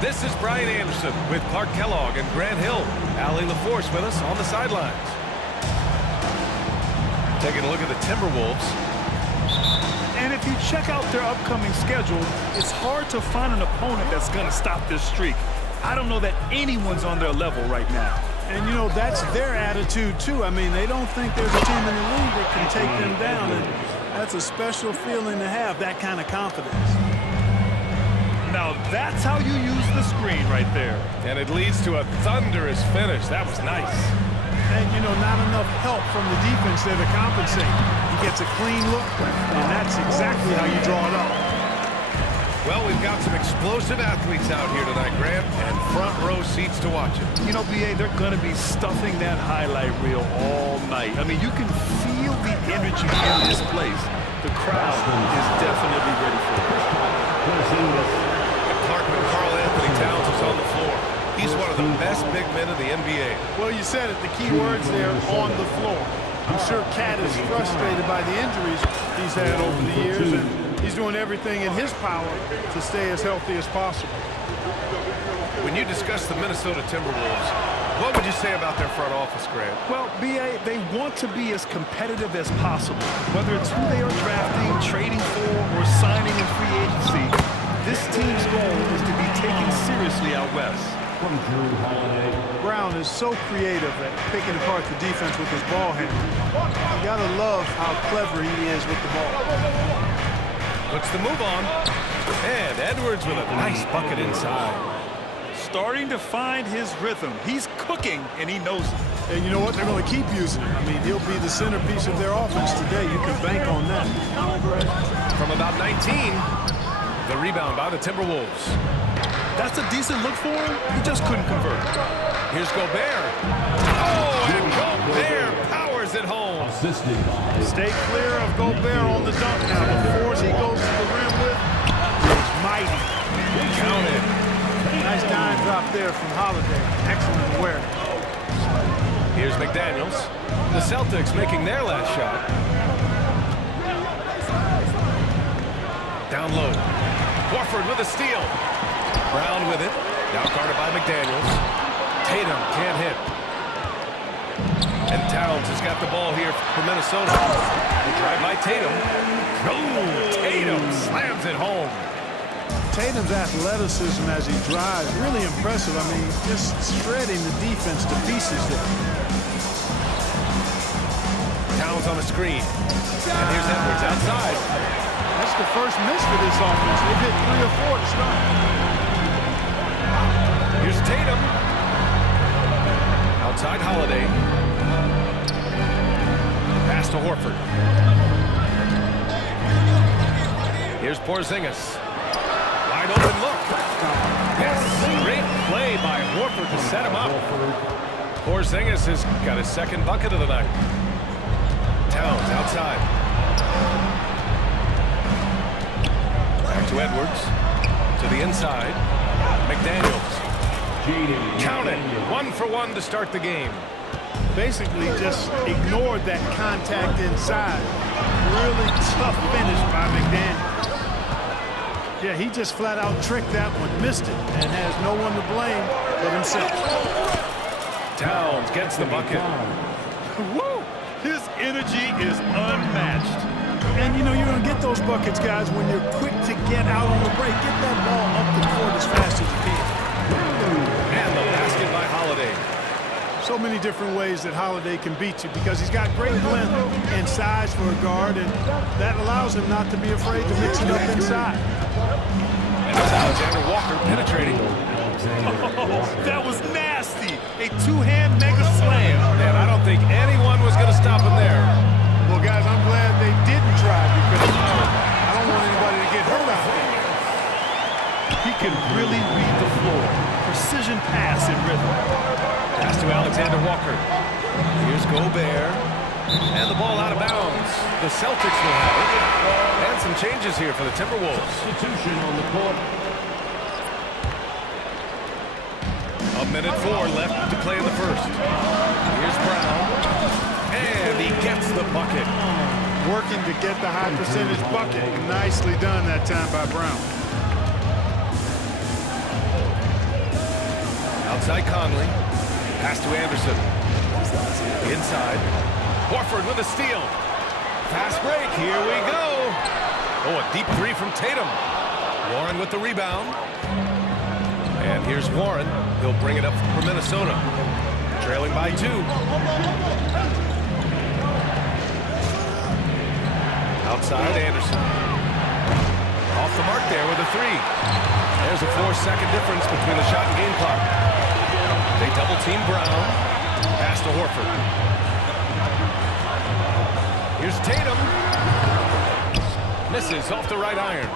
This is Brian Anderson with Clark Kellogg and Grant Hill. Allie LaForce with us on the sidelines. Taking a look at the Timberwolves. And if you check out their upcoming schedule, it's hard to find an opponent that's going to stop this streak. I don't know that anyone's on their level right now. And, you know, that's their attitude, too. I mean, they don't think there's a team in the league that can take them down. And that's a special feeling to have, that kind of confidence. Now, that's how you use the screen right there. And it leads to a thunderous finish. That was nice. And, you know, not enough help from the defense there to compensate. He gets a clean look, and that's exactly how you draw it up. Well, we've got some explosive athletes out here tonight, Grant, and front row seats to watch it. You know, B.A., they're going to be stuffing that highlight reel all night. I mean, you can feel the energy in this place. The crowd is definitely ready for it. And Clarkman Karl Anthony Towns is on the floor. He's one of the best big men in the NBA. Well, you said it, the key words there, on the floor. I'm sure Cat is frustrated by the injuries he's had over the years, and he's doing everything in his power to stay as healthy as possible. When you discuss the Minnesota Timberwolves, what would you say about their front office, Grant? Well, B.A., they want to be as competitive as possible. Whether it's who they are drafting, trading for, or signing in free agency, this team's goal is to be taken seriously out west. Brown is so creative at picking apart the defense with his ball handling. You gotta love how clever he is with the ball. Puts the move on. And Edwards with a nice bucket inside. Starting to find his rhythm. He's cooking, and he knows it. And you know what? They're going to keep using him. I mean, he'll be the centerpiece of their offense today. You can bank on that. From about 19, the rebound by the Timberwolves. That's a decent look for him. He just couldn't convert. Here's Gobert. Oh, and Gobert powers it home. Stay clear of Gobert on the dunk now. The force he goes to the rim with is mighty. Counted. Nice dime drop there from Holiday. Excellent awareness. Here's McDaniels. The Celtics making their last shot. Down low. Warford with a steal. Brown with it. Now guarded by McDaniels. Tatum can't hit. And Towns has got the ball here for Minnesota. Drive by Tatum. Oh, Tatum slams it home. Tatum's athleticism as he drives, really impressive. I mean, just shredding the defense to pieces there. Towns on the screen. And here's Edwards outside. That's the first miss for this offense. They've hit 3 or 4 to start. Here's Tatum. Outside Holiday. Pass to Horford. Here's Porzingis. Wide open look. Yes, great play by Horford to set him up. Porzingis has got his second bucket of the night. Towns outside. Back to Edwards. To the inside. McDaniels. Count it. 1 for 1 to start the game. Basically just ignored that contact inside. Really tough finish by McDaniels. Yeah, he just flat out tricked that one, missed it, and has no one to blame but himself. Towns gets the bucket. Woo! His energy is unmatched. And, you know, you're going to get those buckets, guys, when you're quick to get out on the break. Get that ball up the court as fast as you can. And the basket by Holiday. So many different ways that Holiday can beat you because he's got great length and size for a guard, and that allows him not to be afraid to mix it up inside. And it's Alexander Walker penetrating. Oh, that was nasty. A two-hand mega slam. And I don't think anyone was going to stop him there. Well, guys, I'm glad they didn't try because I don't want anybody to get hurt out there. He can really read the floor. Precision pass in rhythm. Pass to Alexander Walker. Here's Gobert. And the ball out of bounds. The Celtics will have it. And some changes here for the Timberwolves. Substitution on the court. 1:04 left to play in the first. Here's Brown. And he gets the bucket. Working to get the high percentage bucket. Nicely done that time by Brown. Outside Conley. Pass to Anderson. Inside. Horford with a steal. Fast break. Here we go. Oh, a deep three from Tatum. Warren with the rebound. And here's Warren. He'll bring it up for Minnesota. Trailing by 2. Outside Anderson. Off the mark there with a 3. There's a 4-second difference between the shot and game clock. They double team Brown. Pass to Horford. Here's Tatum. Misses off the right iron.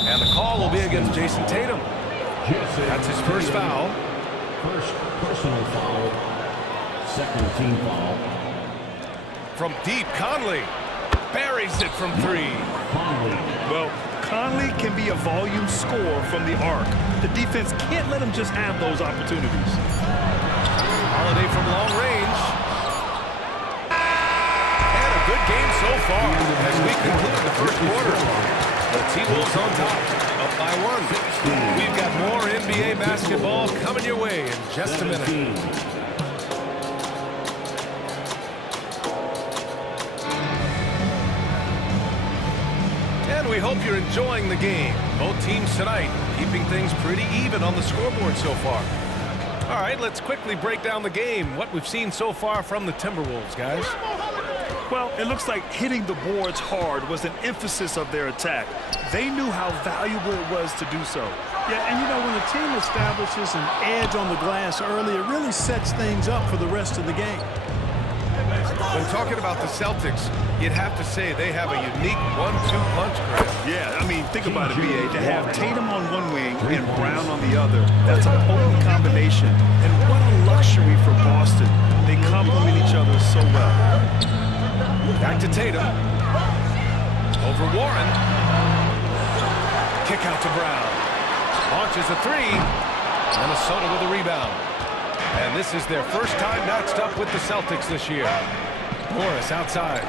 And the call will be against Jason Tatum. That's his first foul. First personal foul. Second team foul. From deep, Conley buries it from 3. Well, Conley can be a volume scorer from the arc. The defense can't let him just have those opportunities. Holiday from long range. And a good game so far as we conclude the first quarter. The T-Wolves on top, up by 1. We've got more NBA basketball coming your way in just a minute. And we hope you're enjoying the game. Both teams tonight keeping things pretty even on the scoreboard so far. All right, let's quickly break down the game. What we've seen so far from the Timberwolves, guys. Well, it looks like hitting the boards hard was an emphasis of their attack. They knew how valuable it was to do so. Yeah, and you know, when a team establishes an edge on the glass early, it really sets things up for the rest of the game. When talking about the Celtics, you'd have to say they have a unique 1-2 punch, Chris. Yeah, I mean, think about it, B.A. To have Tatum on one wing and Brown on the other, that's a potent combination. And what a luxury for Boston. They complement each other so well. Back to Tatum. Over Warren. Kick out to Brown. Launches a 3. Minnesota with a rebound. And this is their first time matched up with the Celtics this year. Morris outside.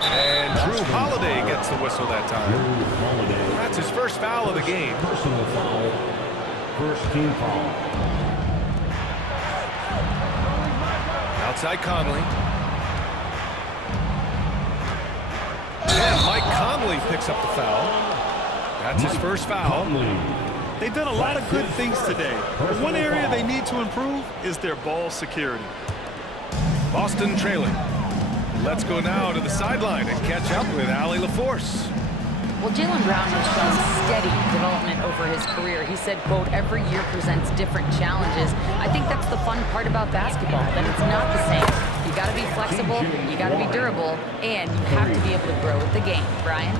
And Drew Holiday gets the whistle that time. That's his first foul of the game. Personal foul. First team foul. Outside Conley. And Mike Conley picks up the foul. That's his first foul. They've done a lot of good things today. But one area they need to improve is their ball security. Boston trailing. Let's go now to the sideline and catch up with Allie LaForce. Well, Jaylen Brown has shown steady development over his career. He said, quote, every year presents different challenges. I think that's the fun part about basketball, that it's not the same. You got to be flexible, you got to be durable, and you have to be able to grow with the game. Brian?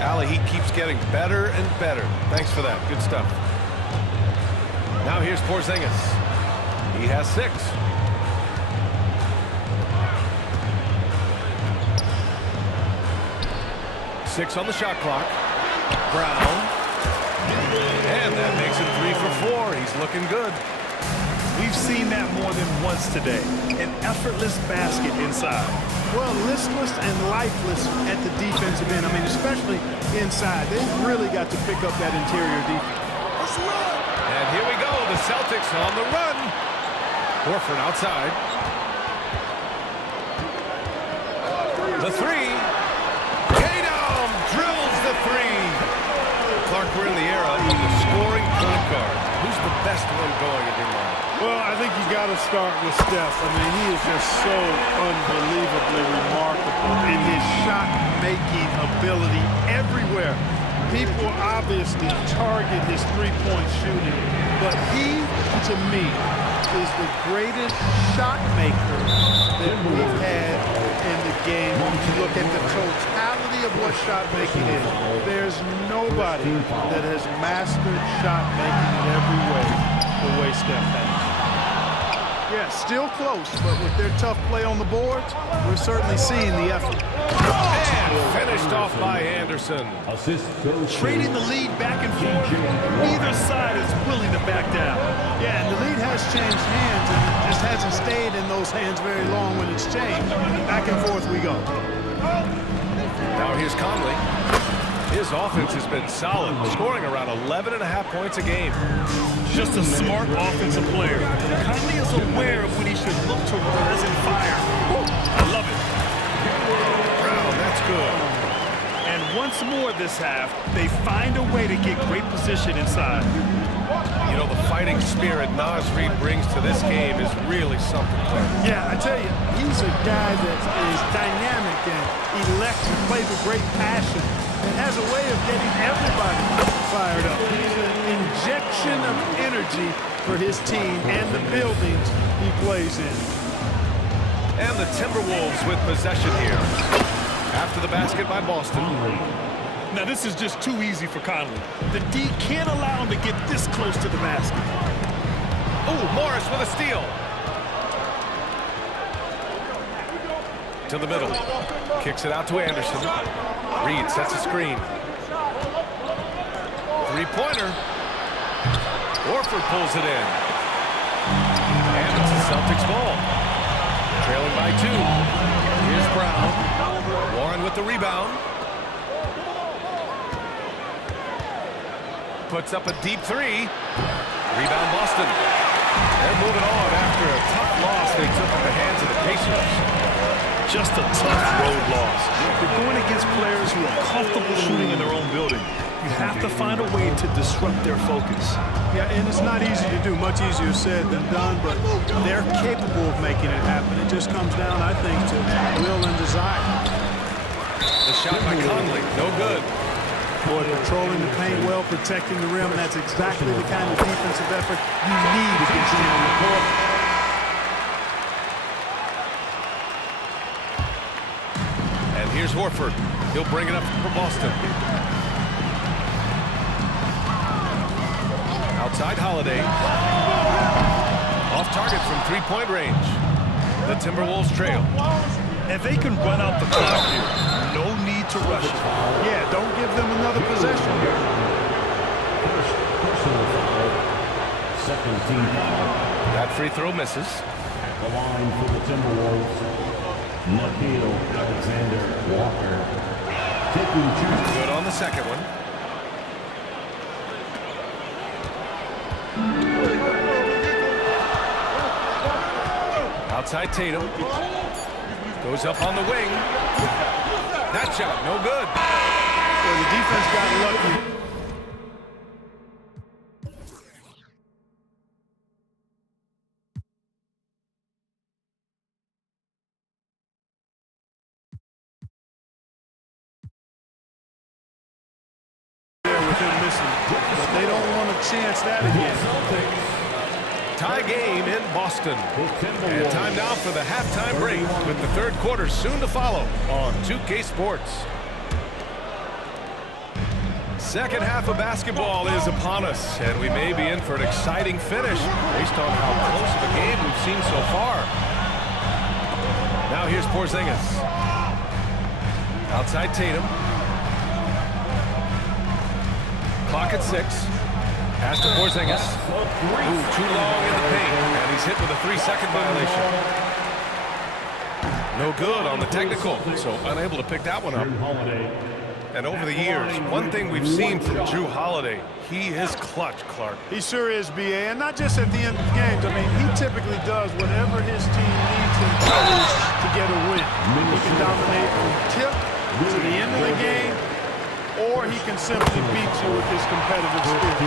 Allie, he keeps getting better and better. Thanks for that. Good stuff. Now here's Porzingis. He has 6. Six on the shot clock. Brown. And that makes it 3 for 4. He's looking good. We've seen that more than once today. An effortless basket inside. Well, listless and lifeless at the defensive end. I mean, especially inside. They've really got to pick up that interior defense. And here we go. The Celtics on the run. Horford outside. The 3. Tatum drills the 3. Clark, we're in the era of the scoring point guard. Who's the best one going in your mind? Well, I think you got to start with Steph. I mean, he is just so unbelievably remarkable in his shot-making ability everywhere. People obviously target his three-point shooting, but he, to me, is the greatest shot maker that we've had in the game. If you look at the totality of what shot making is, there's nobody that has mastered shot making in every way the way Steph has. Yeah, still close, but with their tough play on the boards, we're certainly seeing the effort. And finished off by Anderson. Trading the lead back and forth, neither side is willing to back down. Yeah, and the lead has changed hands, and it just hasn't stayed in those hands very long when it's changed. Back and forth we go. Now here's Conley. His offense has been solid, scoring around 11.5 points a game. Just a smart offensive player. Conley is aware of when he should look to rise and fire. I love it. Brown, that's good. And once more this half, they find a way to get great position inside. You know, the fighting spirit Naz Reid brings to this game is really something. Yeah, I tell you, he's a guy that is dynamic and elects to play with great passion and has a way of getting everybody fired up. He's an injection of energy for his team and the buildings he plays in. And the Timberwolves with possession here. After the basket by Boston. Now this is just too easy for Conley. The D can't allow him to get this close to the basket. Oh, Morris with a steal. To the middle. Kicks it out to Anderson. Reid sets a screen. Three-pointer. Horford pulls it in. And it's a Celtics ball. Trailing by 2. Here's Brown. Warren with the rebound. Puts up a deep 3. Rebound Boston. They're moving on after a tough loss they took at the hands of the Pacers. Just a tough road loss. They're going against players who are comfortable shooting in their own building. You have to find a way to disrupt their focus. Yeah, and it's not easy to do. Much easier said than done, but they're capable of making it happen. It just comes down, I think, to will and desire. The shot by Conley, no good. Boy, patrolling the paint well, protecting the rim. That's exactly the kind of defensive effort you need against him on the court. And here's Horford. He'll bring it up for Boston. Outside Holiday. Off target from three-point range. The Timberwolves trail. And they can run out the clock here. No need to rush it. Yeah, don't give them another possession here. First personal foul. Second team foul. That free throw misses. At the line for the Timberwolves, Nickeil Alexander-Walker. Taking two. Good on the second one. Outside Tatum. Goes up on the wing. That shot, no good. Well, the defense got lucky. With him missing, but they don't want to chance that again. Tie game in Boston. And time now for the halftime break with the third quarter soon to follow on 2K Sports. Second half of basketball is upon us, and we may be in for an exciting finish based on how close of a game we've seen so far. Now here's Porzingis. Outside Tatum. Clock at 6. Pass to Porzingis. Ooh, too long in the paint, and he's hit with a 3-second violation. No good on the technical, so unable to pick that one up. And over the years, one thing we've seen from Jrue Holiday, he is clutch, Clark. He sure is, BA, and not just at the end of games. I mean, he typically does whatever his team needs him to do to get a win. He can dominate from tip to the end of the game, or he can simply beat you with his competitive spirit.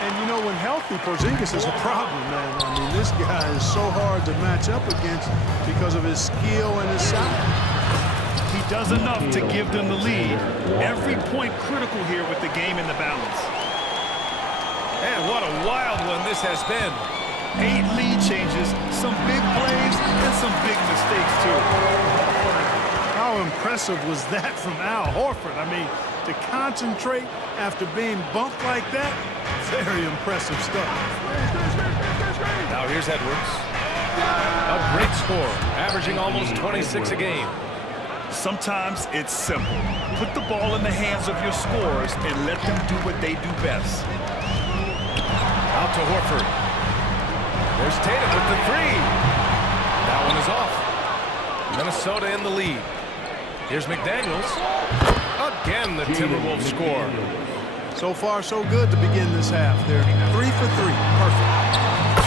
And, you know, when healthy, Porzingis is a problem, man. I mean, this guy is so hard to match up against because of his skill and his size. He does enough to give them the lead. Every point critical here with the game in the balance. And what a wild one this has been. 8 lead changes, some big plays, and some big mistakes, too. How impressive was that from Al Horford? I mean, to concentrate after being bumped like that, very impressive stuff. Now here's Edwards. A great score, averaging almost 26 a game. Sometimes it's simple. Put the ball in the hands of your scorers and let them do what they do best. Out to Horford. There's Tatum with the 3. That one is off. Minnesota in the lead. Here's McDaniels. A Again, the Timberwolves score. So far, so good to begin this half. They're 3 for 3. Perfect.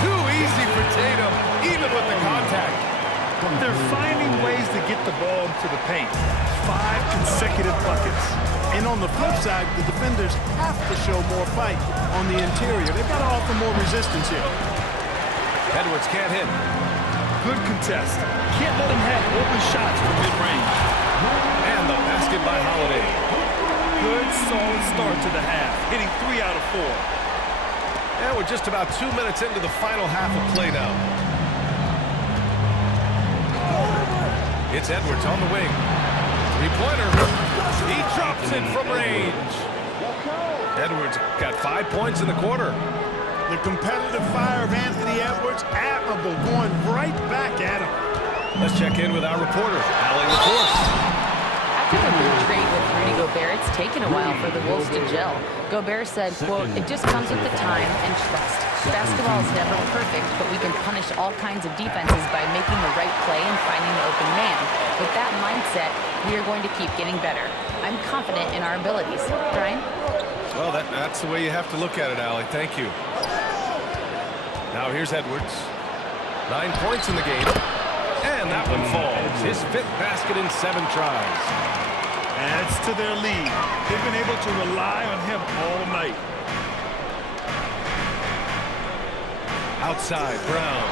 Too easy for Tatum, even with the contact. They're finding ways to get the ball to the paint. 5 consecutive buckets. And on the flip side, the defenders have to show more fight on the interior. They've got to offer more resistance here. Edwards can't hit. Good contest. Can't let him have open shots from mid-range. And the basket by Holiday. Good, solid start to the half, hitting 3 out of 4. And we're just about 2 minutes into the final half of play now. It's Edwards on the wing. Three-pointer. He drops it from range. Edwards got 5 points in the quarter. The competitive fire of Anthony Edwards, admirable, going right back at him. Let's check in with our reporter, Allie LaForce. After the big trade with Rudy Gobert, it's taken a while for the Wolves to gel. Gobert said, quote, "It just comes with the time and trust. Basketball is never perfect, but we can punish all kinds of defenses by making the right play and finding the open man. With that mindset, we are going to keep getting better. I'm confident in our abilities." Brian? Well, that's the way you have to look at it, Allie. Thank you. Now here's Edwards. 9 points in the game. And that one falls. His 5th basket in 7 tries. Adds to their lead. They've been able to rely on him all night. Outside, Brown.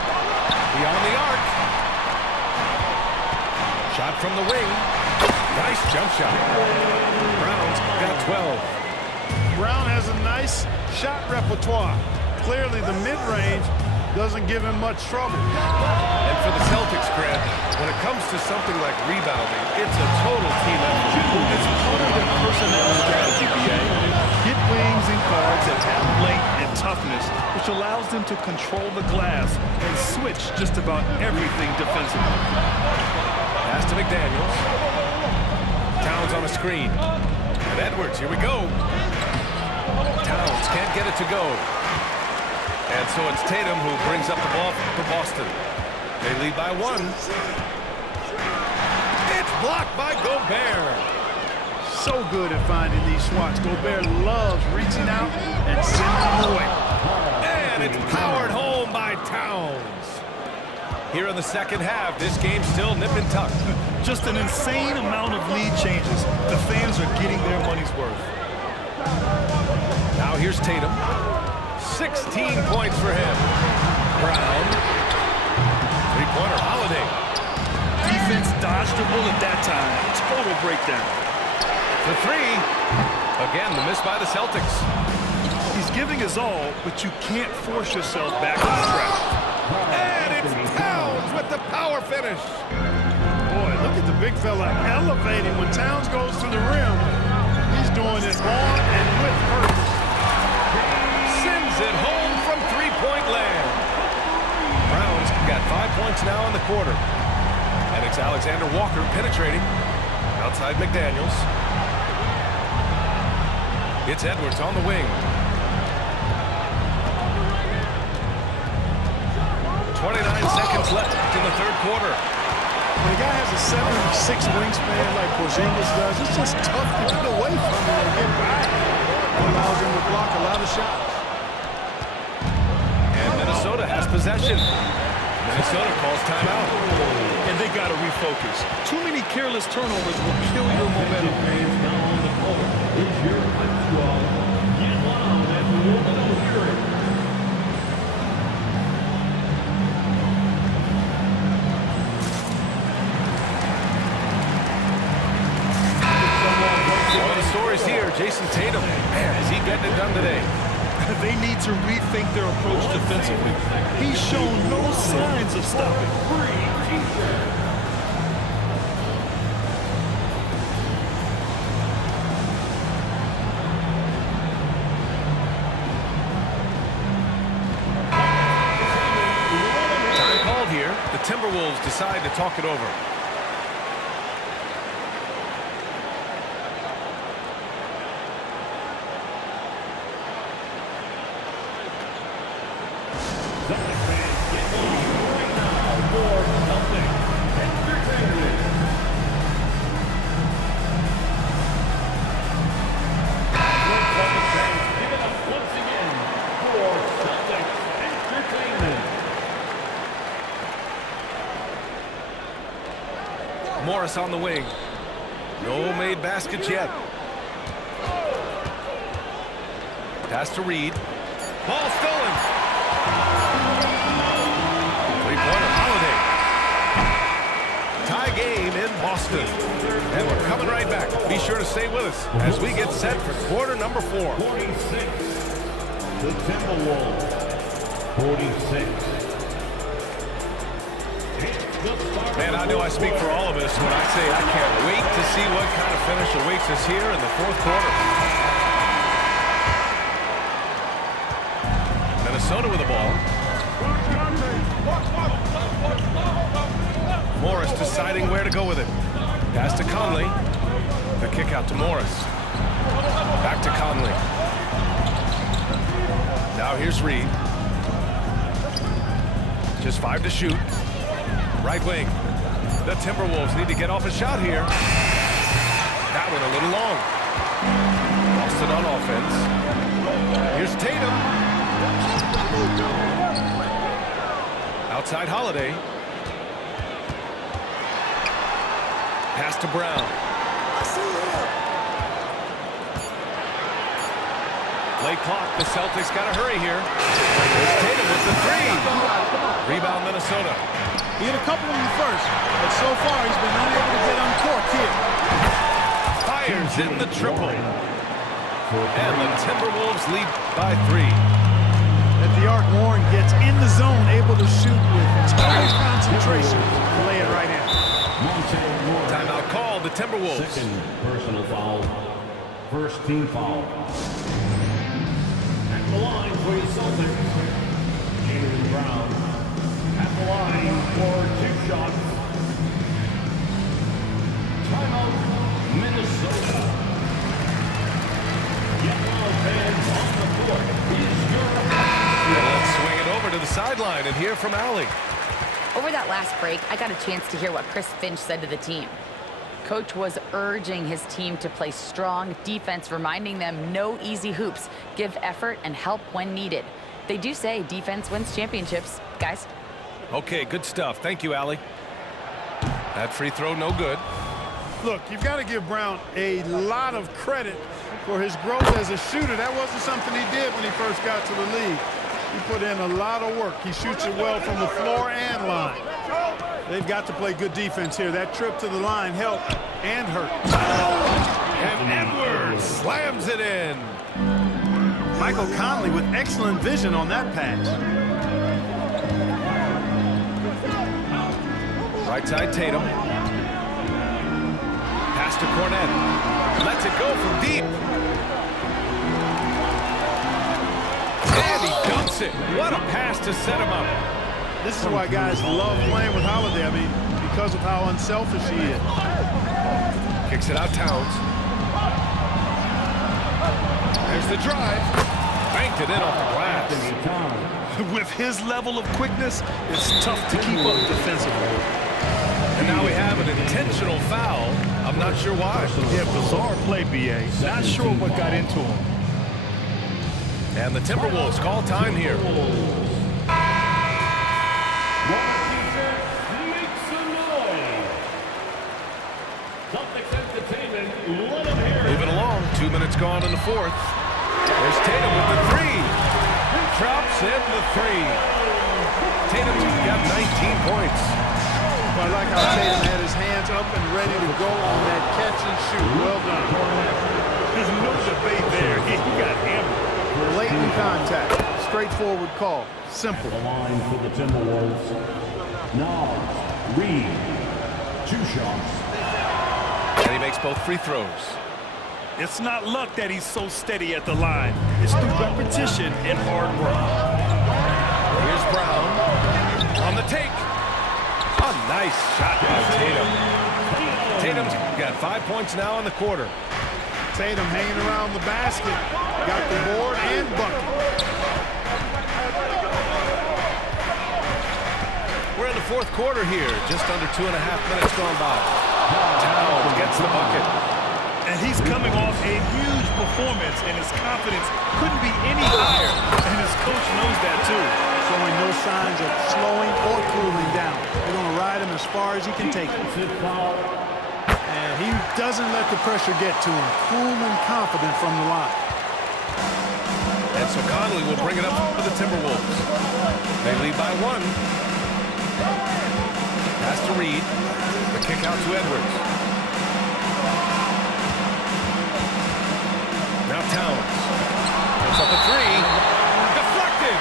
Beyond the arc. Shot from the wing. Nice jump shot. Brown's got 12. Brown has a nice shot repertoire. Clearly, the mid-range doesn't give him much trouble. And for the Celtics, Grant, when it comes to something like rebounding, it's a total team effort. It's part of their personnel strategy, BA. Get wings and guards that have length and toughness, which allows them to control the glass and switch just about everything defensively. Pass to McDaniels. Towns on a screen. And Edwards, here we go. Towns can't get it to go. And so it's Tatum who brings up the ball for Boston. They lead by 1. It's blocked by Gobert. So good at finding these swats. Gobert loves reaching out and sending them away. And it's powered home by Towns. Here in the second half, this game's still nip and tuck. Just an insane amount of lead changes. The fans are getting their money's worth. Now here's Tatum. 16 points for him. Brown. Three-pointer, Holiday. Defense dodged a bullet that time. Total breakdown. For 3. Again, the miss by the Celtics. He's giving his all, but you can't force yourself back on track. And it's Towns with the power finish. Boy, look at the big fella elevating when Towns goes to the rim. He's doing it on and with purpose. Sends it home from three-point land. Brown's got 5 points now in the quarter. And it's Alexander Walker penetrating. Outside McDaniels. It's Edwards on the wing. 29 seconds left in the third quarter. When a guy has a 7'6" wingspan like Porzingis does, it's just tough to get away from him and get back. It allows him to block a lot of shots. And Minnesota has possession. Minnesota calls timeout. And they got to refocus. Too many careless turnovers will kill your momentum. Now on the floor. It's your pipe squad. Get one on at the Orlando Fury. One of the stories here, Jason Tatum. Man, is he getting it done today? They need to rethink their approach defensively. He's shown no signs of stopping. Time called here. The Timberwolves decide to talk it over. Morris on the wing. No made baskets yet. Pass to Reed. Ball stolen. Three-pointer, Holiday. Tie game in Boston. And we're coming right back. Be sure to stay with us as we get set for quarter number 4. 46. The Timberwolves. 46. Man, I know I speak for all of us when I say I can't wait to see what kind of finish awaits us here in the 4th quarter. Minnesota with the ball. Morris deciding where to go with it. Pass to Conley. The kick out to Morris. Back to Conley. Now here's Reed. Just 5 to shoot. Right wing. The Timberwolves need to get off a shot here. That one a little long. Boston on offense. Here's Tatum. Outside Holiday. Pass to Brown. Late clock. The Celtics got to hurry here. There's Tatum with the 3. Rebound Minnesota. He hit a couple in the first, but so far he's been unable to get uncorked here. Fires in the triple. And the Timberwolves lead by 3. At the arc, Warren gets in the zone, able to shoot with total concentration. Lay it right in. Timeout called, the Timberwolves. Second personal foul. First team foul. At the line for your Celtics. Jaylen Brown. At the line for 2 shots. Timeout, Minnesota. Get all fans on the court. Is your... Let's swing it over to the sideline and hear from Allie. Over that last break, I got a chance to hear what Chris Finch said to the team. Coach was urging his team to play strong defense, reminding them no easy hoops, give effort and help when needed. They do say defense wins championships, guys. Okay, good stuff. Thank you, Allie. That free throw, no good. Look, you've got to give Brown a lot of credit for his growth as a shooter. That wasn't something he did when he first got to the league. He put in a lot of work. He shoots it well from the floor and line. They've got to play good defense here. That trip to the line helped and hurt. And Edwards slams it in. Michael Conley with excellent vision on that pass. Right side, Tatum. Pass to Cornette. Lets it go from deep. And he dumps it. What a pass to set him up. This is why guys love playing with Holiday. I mean, because of how unselfish he is. Kicks it out, Towns. There's the drive. Banked it in off the glass. With his level of quickness, it's tough to keep up defensively. And now we have an intentional foul. I'm not sure why. Yeah, bizarre play, B.A. Not sure what got into him. And the Timberwolves call time here. Moving along, 2 minutes gone in the 4th. There's Tatum with the 3. Drops in the 3. Tatum's got 19 points. I like how Tatum had his hands up and ready to go on that catch and shoot. Well done. There's no debate there. He got hammered. Blatant contact. Straightforward call. Simple. The line for the Timberwolves. Now, Reed. 2 shots. And he makes both free throws. It's not luck that he's so steady at the line. It's through repetition and hard work. Here's Brown on the take. A nice shot by Tatum. Tatum's got 5 points now in the quarter. Tatum hanging around the basket. Got the board and bucket. We're in the 4th quarter here. Just under 2.5 minutes gone by. Towns gets the bucket. And he's coming off a huge performance, and his confidence couldn't be any higher. And his coach knows that, too. Showing no signs of slowing or cooling down. They're going to ride him as far as he can take him. Foul Yeah, he doesn't let the pressure get to him. Cool and confident from the line. And so Conley will bring it up for the Timberwolves. They lead by 1. Pass to Reed. The kick out to Edwards. Now Towns. Puts up a 3. Deflected.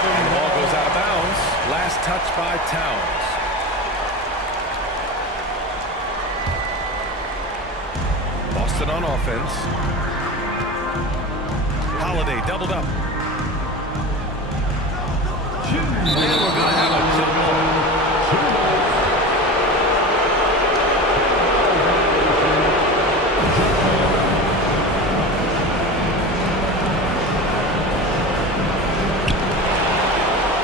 And the ball goes out of bounds. Last touch by Towns. Boston on offense. Holiday doubled up. And we're going to have a jump ball.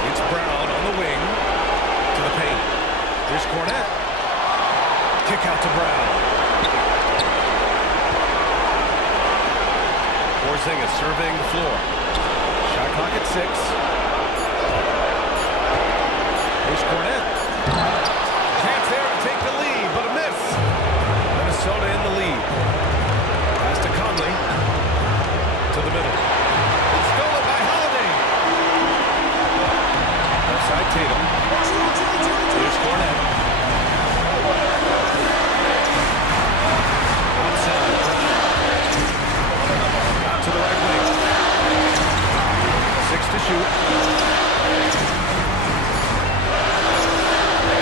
It's Brown on the wing to the paint. Here's Cornette. Kick out to Brown. Porzingis surveying the floor. Shot clock at 6. Here's Cornette. Chance there to take the lead, but a miss. Minnesota in the lead. Pass to Conley. To the middle. It's stolen by Holiday. Outside Tatum. Here's Cornette. Outside Brown. To the right wing. 6 to shoot.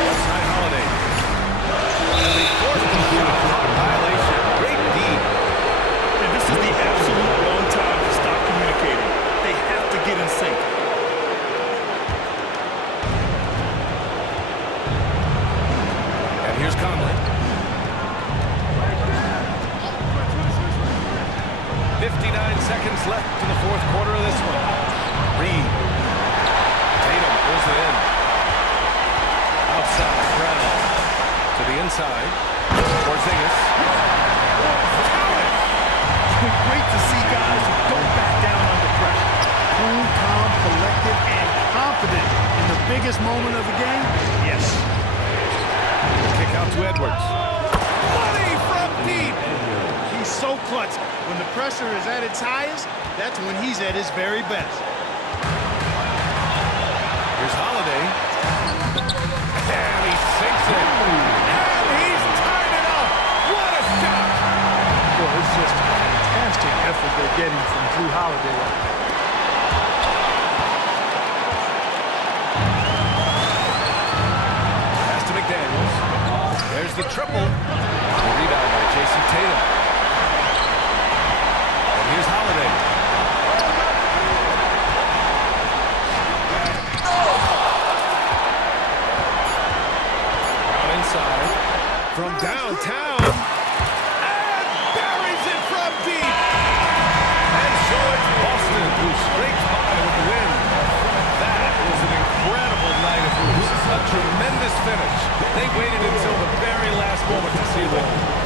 Outside Holiday. And they forced the shot. Violation. Great D. And this is the absolute wrong time to stop communicating. They have to get in sync. And here's Conley. 59 seconds left in the 4th quarter of this one. Reed. Tatum pulls it in. Outside, Brown. To the inside. Porzingis. Great to see guys who don't back down under pressure. Cool, calm, collected, and confident in the biggest moment of the game. Yes. Kick out to Edwards. Money from deep. He's so clutch. When the pressure is at its highest, that's when he's at his very best. Here's Holiday. And he sinks it. And he's tied it up. What a shot. Well, it's just a fantastic effort they're getting from Drew Holiday. Pass to McDaniels. There's the triple. The rebound by Jason Tatum. And here's Holiday. Brown inside. From downtown. And buries it from deep. And so it's Boston who scrapes by with the win. That was an incredible night of hoops. A tremendous finish. They waited until the very last moment to seal it.